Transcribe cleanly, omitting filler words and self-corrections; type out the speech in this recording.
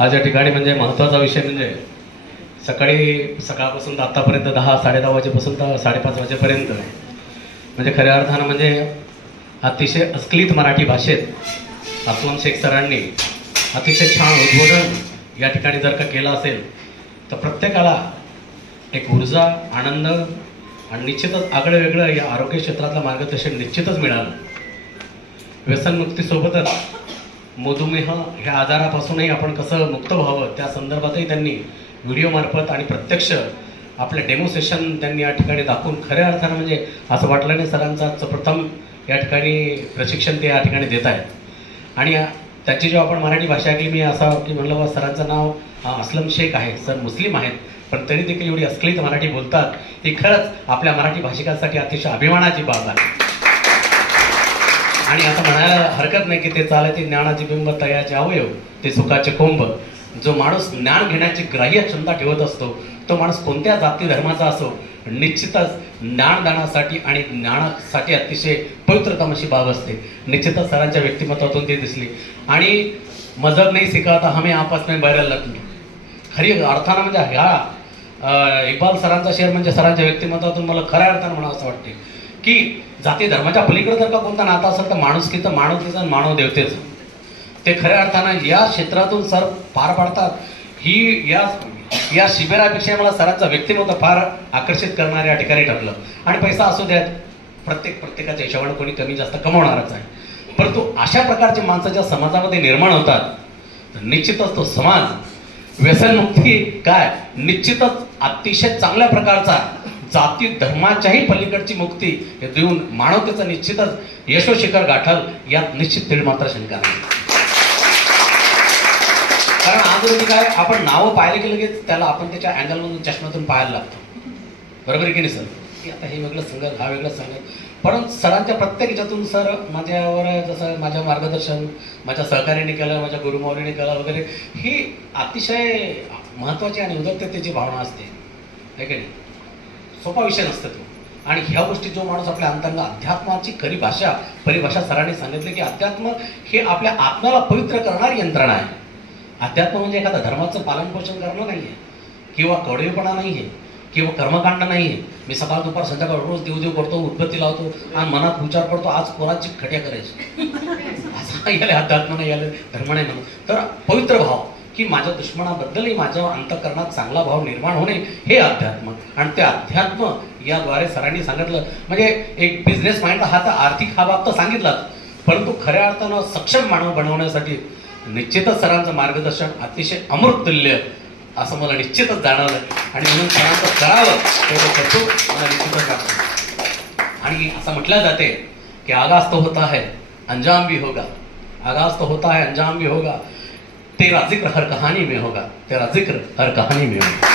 आज या ठिकाणी म्हणजे महत्त्वाचा विषय म्हणजे सकाळपासून तर आत्तापर्यंत 10-10:30 वाजेपासून तर 5:30 वाजेपर्यंत म्हणजे खऱ्या अर्थानं म्हणजे अतिशय अस्खलित मराठी भाषेत अस्लम शेख सरांनी अतिशय छान उद्बोधन या ठिकाणी जर का केलं असेल तर प्रत्येकाला एक ऊर्जा, आनंद आणि निश्चितच आगळं वेगळं या आरोग्य क्षेत्रातलं मार्गदर्शन निश्चितच मिळालं. व्यसनमुक्तीसोबतच मधुमेह ह्या आजारापासूनही आपण कसं मुक्त व्हावं त्या संदर्भातही त्यांनी व्हिडिओमार्फत आणि प्रत्यक्ष आपले डेमोसेशन त्यांनी या ठिकाणी दाखवून खऱ्या अर्थानं म्हणजे असं वाटलं नाही सरांचं आजचं प्रथम या ठिकाणी प्रशिक्षण ते या ठिकाणी देत आहेत. आणि त्याची जेव्हा आपण मराठी भाषा ऐकली मी असं की म्हणलं बा सरांचं नाव अस्लम शेख आहे, सर मुस्लिम आहेत पण तरी देखील एवढी अस्खलित मराठी बोलतात ही खरंच आपल्या मराठी भाषिकांसाठी अतिशय अभिमानाची बाब आहे. आणि असं म्हणायला हरकत नाही की ते चालायचे ज्ञानाचे बिंब तयाचे अवयव ते सुखाचे कोंब. जो माणूस ज्ञान घेण्याची ग्राह्य क्षमता ठेवत असतो तो माणूस कोणत्या जाती धर्माचा असो निश्चितच ज्ञानदानासाठी आणि ज्ञानासाठी अतिशय पवित्रतम अशी बाब असते. निश्चितच सरांच्या व्यक्तिमत्वातून ते दिसली. आणि मजहब नाही सिखाता हमें आपस में बैरल लगनी खरी अर्थानं म्हणजे ह्या इक्बाल सरांचा शेअर म्हणजे सरांच्या व्यक्तिमत्वातून मला खऱ्या अर्थानं म्हणावं असं वाटते की जाती धर्माच्या पलीकडे जर का कोणता नाता असेल तर माणुसकीचं, मानवतेचं आणि मानव देवतेचं ते खऱ्या अर्थानं या क्षेत्रातून सर पार पाडतात. ही या शिबिरापेक्षा मला सरांचं व्यक्तिमत्व फार आकर्षित करणारे या ठिकाणी ठरलं. आणि पैसा असू द्यात प्रत्येकाच्या हिशोबाने कोणी कमी जास्त कमवणारच आहे, परंतु अशा प्रकारचे माणसं ज्या समाजामध्ये निर्माण होतात तर निश्चितच तो समाज व्यसनमुक्ती काय निश्चितच अतिशय चांगल्या प्रकारचा जाती धर्माच्याही पलीकडची मुक्ती हे देऊन मानवतेचं निश्चितच यशोशिखर गाठल यात निश्चित तीळ मात्र शंका नाही. कारण आज रोजी काय आपण नावं पाहिलं की लगेच त्याला आपण त्याच्या अँगलमधून चष्म्यातून पाहायला लागतो. बरोबर आहे की नाही सर? की आता हे वेगळं सांगत हा वेगळं सांगत परंतु सरांच्या प्रत्येक ह्याच्यातून सर माझ्यावर जसं माझं मार्गदर्शन माझ्या सहकार्याने केलं, माझ्या गुरुमाऊलीने केलं वगैरे ही अतिशय महत्त्वाची आणि उदकतेची भावना असते आहे की नाही? सोपा विषय नसतो तो. आणि ह्या गोष्टी जो माणूस आपल्या अंतरंग अध्यात्माची खरी परिभाषा सरांनी सांगितली की अध्यात्म हे आपल्या आत्म्याला पवित्र करणारी यंत्रणा आहे. अध्यात्म म्हणजे एखादा धर्माचं पालनपोषण करणं नाही आहे किंवा कडवेपणा नाही आहे किंवा कर्मकांड नाही आहे. मी सकाळ दुपार संध्याकाळ रोज देव करतो, उद्बत्ती लावतो आणि मनात विचार करतो आज कोणाची खट्या करायची असं याला अध्यात्म नाही, याला धर्म नाही म्हणून. तर पवित्र भाव की माझ्या दुश्मनाबद्दलही माझ्या अंतःकरणात चांगला भाव निर्माण होणे हे अध्यात्म. आणि ते अध्यात्म याद्वारे सरांनी सांगितलं म्हणजे एक बिझनेस माइंड हा तर आर्थिक हा बाब तर सांगितलाच, परंतु खऱ्या अर्थानं सक्षम मानव बनवण्यासाठी निश्चितच सरांचं मार्गदर्शन अतिशय अमृततुल्य असं मला निश्चितच जाणवलं. आणि म्हणून सरांचं करावं तेवढं करतो मला निश्चितच वाटतं. आणि असं म्हटलं जाते की आगाज तो होता है अंजाम भी होगा, आगाज तो होता है अंजाम भी होगा, तेरा जिक्र हर कहानी में होगा, तेरा जिक्र हर कहानी में होगा.